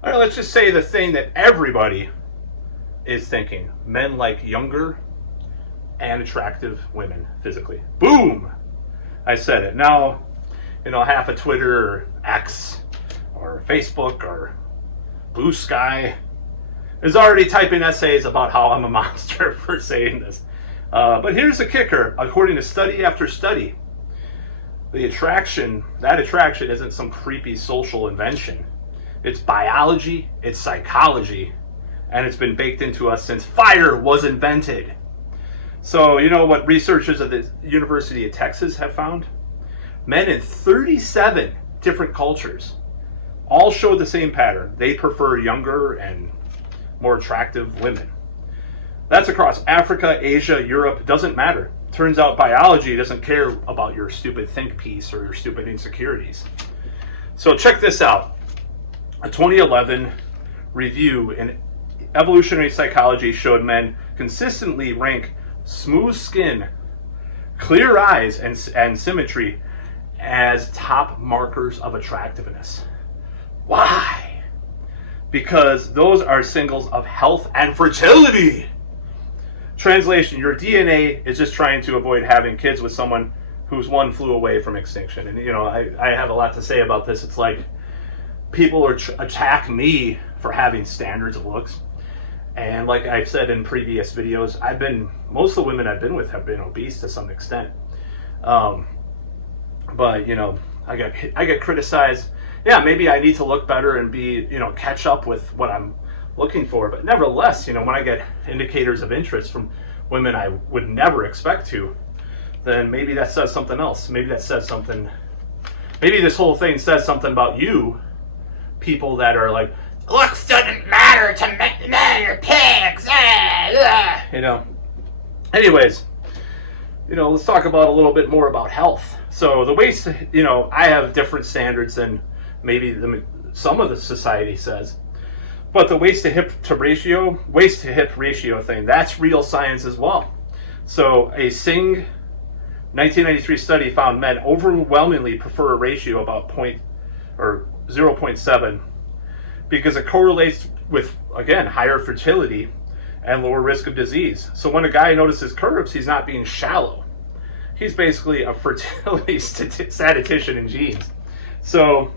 All right, let's just say the thing that everybody is thinking. Men like younger and attractive women physically. Boom! I said it. Now, half of Twitter or X or Facebook or Blue Sky is already typing essays about how I'm a monster for saying this. But here's the kicker. According to study after study, that attraction isn't some creepy social invention. It's biology, it's psychology, and it's been baked into us since fire was invented. So, you know what researchers at the University of Texas have found? Men in 37 different cultures all show the same pattern. They prefer younger and more attractive women. That's across Africa, Asia, Europe, doesn't matter. Turns out biology doesn't care about your stupid think piece or your stupid insecurities. So check this out. A 2011 review in evolutionary psychology showed men consistently rank smooth skin, clear eyes, and symmetry as top markers of attractiveness. Why? Because those are signals of health and fertility. Translation, your DNA is just trying to avoid having kids with someone whose one flew away from extinction. And, I have a lot to say about this. It's like people attack me for having standards of looks. And like I've said in previous videos, most of the women I've been with have been obese to some extent. But, I get criticized. Yeah, maybe I need to look better and be, catch up with what I'm looking for. But nevertheless, when I get indicators of interest from women I would never expect to, then maybe that says something else. Maybe that says something. Maybe this whole thing says something about you, people that are like, looks doesn't matter to men or pigs. Anyways, let's talk about a little bit more about health. So the waist, I have different standards than maybe some of the society says. But the waist to hip ratio thing, that's real science as well. So a Singh 1993 study found men overwhelmingly prefer a ratio about 0.7 because it correlates with, again, higher fertility and lower risk of disease. So when a guy notices curves, he's not being shallow. He's basically a fertility statistician in genes. So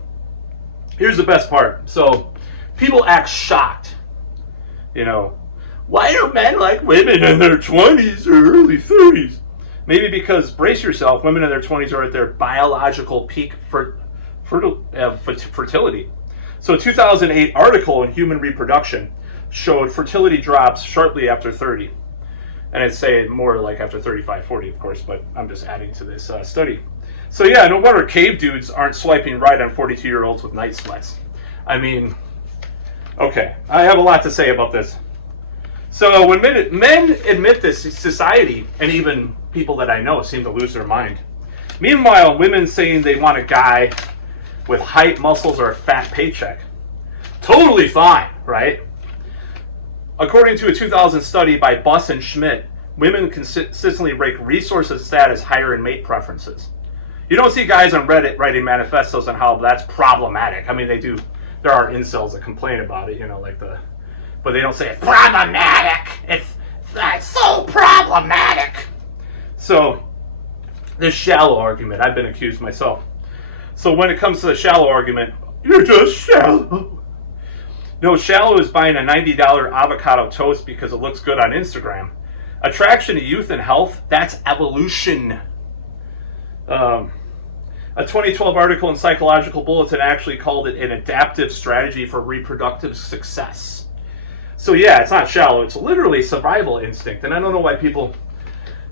here's the best part. So people act shocked. Why do men like women in their 20s or early 30s? Maybe because, brace yourself, women in their 20s are at their biological peak fertility. So a 2008 article in Human Reproduction showed fertility drops sharply after 30. And I'd say more like after 35, 40, of course, but I'm just adding to this study. So yeah, no wonder cave dudes aren't swiping right on 42-year-olds with night sweats. Okay, I have a lot to say about this. So when men admit this, society, and even people that I know, seem to lose their mind. Meanwhile, women saying they want a guy with height, muscles, or a fat paycheck. Totally fine, right? According to a 2000 study by Buss and Schmidt, women consistently rank resources status higher in mate preferences. You don't see guys on Reddit writing manifestos on how that's problematic. They do. There are incels that complain about it, but they don't say it's problematic. It's so problematic. So this shallow argument, I've been accused myself. So when it comes to the shallow argument, you're just shallow. No, shallow is buying a $90 avocado toast because it looks good on Instagram. Attraction to youth and health, that's evolution. A 2012 article in Psychological Bulletin actually called it an adaptive strategy for reproductive success. So yeah, it's not shallow, it's literally survival instinct. And I don't know why people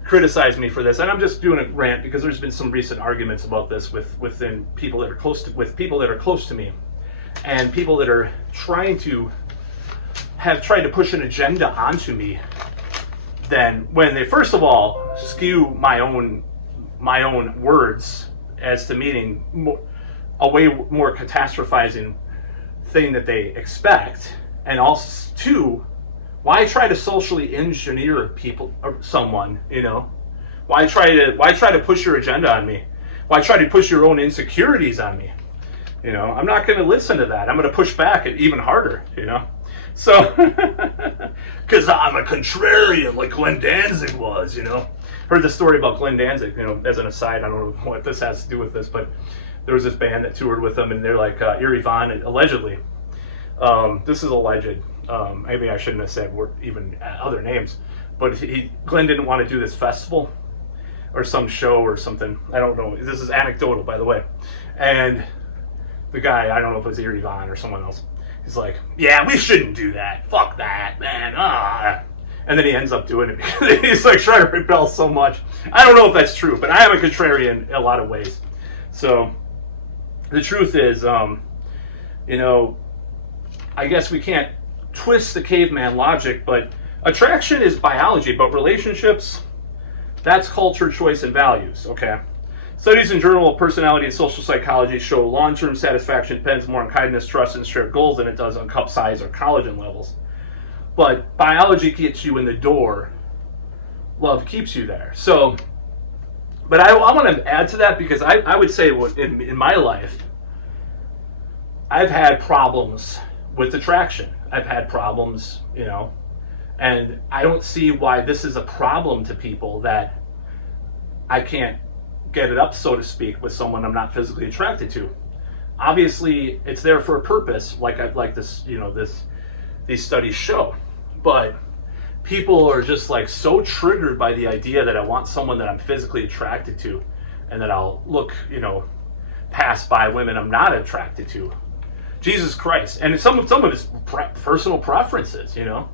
criticize me for this. And I'm just doing a rant because there's been some recent arguments about this within people that are close to me. And people that are tried to push an agenda onto me, then when they first of all skew my own words as to meaning a way more catastrophizing thing that they expect, and also two, why try to socially engineer people or someone? Why try to push your agenda on me? Why try to push your own insecurities on me? You know, I'm not going to listen to that. I'm going to push back even harder, you know? So, because I'm a contrarian like Glenn Danzig was, you know? Heard the story about Glenn Danzig, you know, as an aside. I don't know what this has to do with this, but there was this band that toured with them, and they're like, Eerie Von, allegedly. This is alleged. Maybe I shouldn't have said even other names, but Glenn didn't want to do this festival or some show or something. I don't know. This is anecdotal, by the way. And the guy, I don't know if it was Eerie Von or someone else, he's like, yeah, we shouldn't do that. Fuck that, man. And then he ends up doing it because he's like trying to rebel so much. I don't know if that's true, but I am a contrarian in a lot of ways. So the truth is, you know, I guess we can't twist the caveman logic, but attraction is biology, but relationships, that's culture, choice, and values, okay? Studies in Journal of Personality and Social Psychology show long-term satisfaction depends more on kindness, trust, and shared goals than it does on cup size or collagen levels. But biology gets you in the door. Love keeps you there. So, but I want to add to that because I would say in my life, I've had problems with attraction. I've had problems, you know, and I don't see why this is a problem to people that I can't get it up, so to speak, with someone I'm not physically attracted to. Obviously, it's there for a purpose, like this, you know, these studies show. But people are just like so triggered by the idea that I want someone that I'm physically attracted to, and that I'll look, you know, pass by women I'm not attracted to. Jesus Christ, and some of his personal preferences, you know.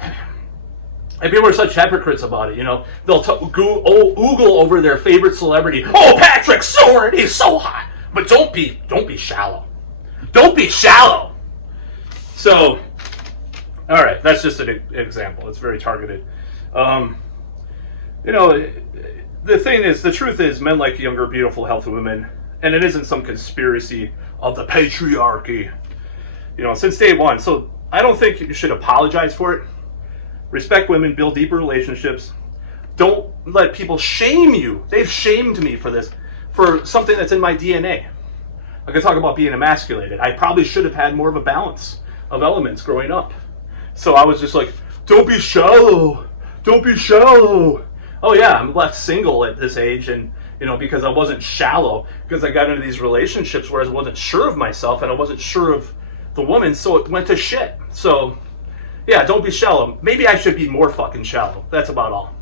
And people are such hypocrites about it, you know. They'll oogle over their favorite celebrity. Oh, Patrick Stewart, he's so hot. But don't be shallow. Don't be shallow. So, all right, that's just an example. It's very targeted. You know, the truth is, men like younger, beautiful, healthy women, and it isn't some conspiracy of the patriarchy. You know, since day one. So I don't think you should apologize for it. Respect women, build deeper relationships. Don't let people shame you. They've shamed me for this, for something that's in my DNA. I can talk about being emasculated. I probably should have had more of a balance of elements growing up. So I was just like, don't be shallow. Don't be shallow. Oh yeah, I'm left single at this age, and you know, because I wasn't shallow, because I got into these relationships where I wasn't sure of myself and I wasn't sure of the woman, so it went to shit. So yeah, don't be shallow. Maybe I should be more fucking shallow. That's about all.